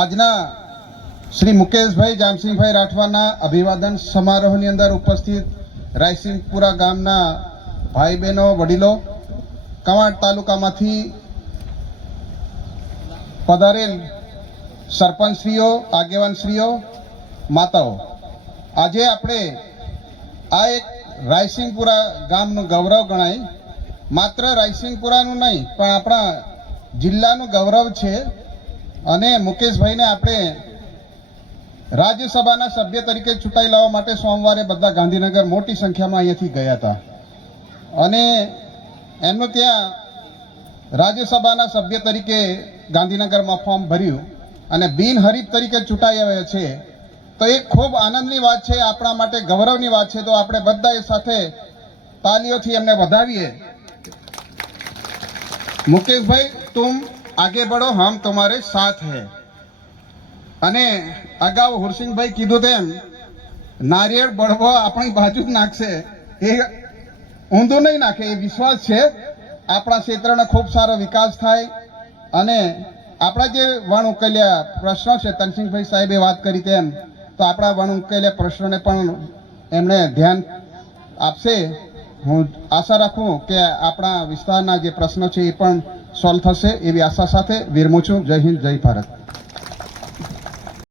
આજના શ્રી મુકેશભાઈ જામસિંહભાઈ રાઠવાના અભિવાદન સમારોહની અંદર ઉપસ્થિત રાયસિંગપુરા ગામના ભાઈ બહેનો વડીલો, કવાંટ તાલુકામાંથી પધારેલ સરપંચશ્રીઓ, આગેવાનશ્રીઓ, માતાઓ, આજે આપણે આ એક રાયસિંગપુરા ગામનું ગૌરવ ગણાય. માત્ર રાયસિંગપુરાનું નહીં પણ આપણા જિલ્લાનું ગૌરવ છે. અને મુકેશભાઈને આપણે રાજ્યસભાના સભ્ય તરીકે ચૂંટાઈ લાવવા માટે સોમવારે બધા ગાંધીનગર મોટી સંખ્યામાં અહીંયાથી ગયા હતા અને એમનું ત્યાં રાજ્યસભાના સભ્ય તરીકે ગાંધીનગરમાં ફોર્મ ભર્યું અને બિનહરીફ તરીકે ચૂંટાઈ આવ્યા છે. તો એ ખૂબ આનંદની વાત છે, આપણા માટે ગૌરવની વાત છે. તો આપણે બધા એ સાથે તાલીઓથી એમને વધાવીએ. મુકેશભાઈ, તુમ आगे बढ़ो, हम तुम्हारे साथ हैं. અને અગાઉ હુરસિંહભાઈ કીધું તેમ નારિયેળ બળવો આપણી બાજુ જ નાખશે, એ ઊંધું નહીં નાખે, એ વિશ્વાસ છે. આપણા ક્ષેત્રનો ખૂબ સારો વિકાસ થાય અને આપણા જે વણ ઉકેલ્યા પ્રશ્નો છે, તનસિંહભાઈ સાહેબે વાત કરી તેમ, તો આપણા વણ ઉકેલ્યા પ્રશ્નોને પણ એમણે ધ્યાન આપશે. હું આશા રાખું કે આપણા વિસ્તારના જે પ્રશ્નો છે એ પણ સોલ્વ થશે એવી આશા સાથે વિરમું છું. જય હિન્દ, જય ભારત.